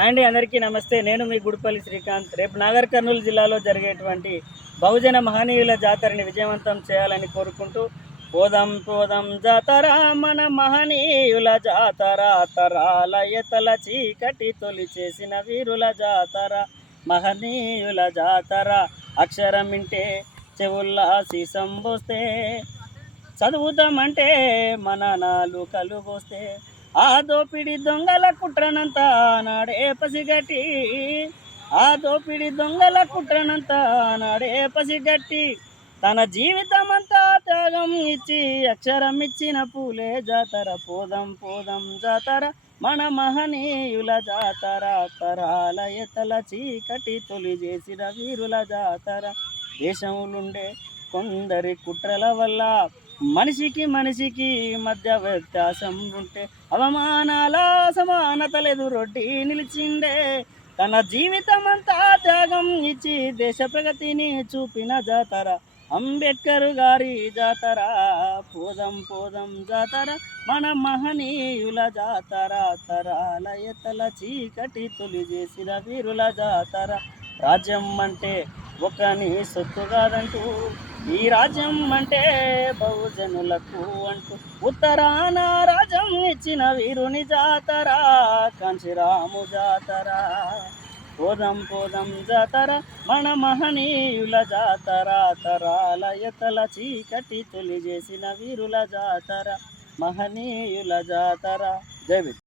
అండి అందరికీ నమస్తే. నేను మీ గుడిపల్లి శ్రీకాంత్. రేపు నాగర్ కర్నూలు జిల్లాలో జరిగేటువంటి బహుజన మహనీయుల జాతరని విజయవంతం చేయాలని కోరుకుంటూ పోదాం పోదాం జాతర మన మహనీయుల జాతర, తరాల ఎతల చీకటి తొలి చేసిన వీరుల జాతర, మహనీయుల జాతర. అక్షరం వింటే చెవుల్లా సీసం పోస్తే, చదువుతామంటే మన నాలుకలు పోస్తే, ఆ దోపిడి దొంగల కుట్రనంతా నాడే పసిగట్టి, ఆ దోపిడి దొంగల కుట్రనంతా నాడే పసిగట్టి, తన జీవితమంతా త్యాగం ఇచ్చి అక్షరం ఇచ్చిన పూలే జాతర. పోదాం పోదాం జాతర మన మహనీయుల జాతర, తరాల ఎతల చీకటి తొలి చేసిన వీరుల జాతర. దేశంలోండే కొందరి కుట్రల వల్ల మనిషికి మనిషికి మధ్య వ్యత్యాసం ఉంటే, అవమానాల సమానతలేదు రొడ్డి నిలిచిండే, తన జీవితం అంతా త్యాగం ఇచ్చి దేశ ప్రగతిని చూపిన జాతర, అంబేద్కర్ గారి జాతర. పోదాం పోదాం జాతర మన మహనీయుల జాతర, తరాల ఎతల చీకటి తొలి చేసిన వీరుల జాతర. రాజ్యం అంటే ఒకని సొత్తు కాదంటూ, ఈ రాజ్యం అంటే బహుజనులకు అంటూ, ఉత్తరాన రాజ్యం ఇచ్చిన వీరుని జాతర, కాంచీరాము జాతర. పోదాం పోదాం జాతర మన మహనీయుల జాతర, తరాల ఎతల చీకటి తొలి చేసిన వీరుల జాతర, మహనీయుల జాతర. జై భీమ్.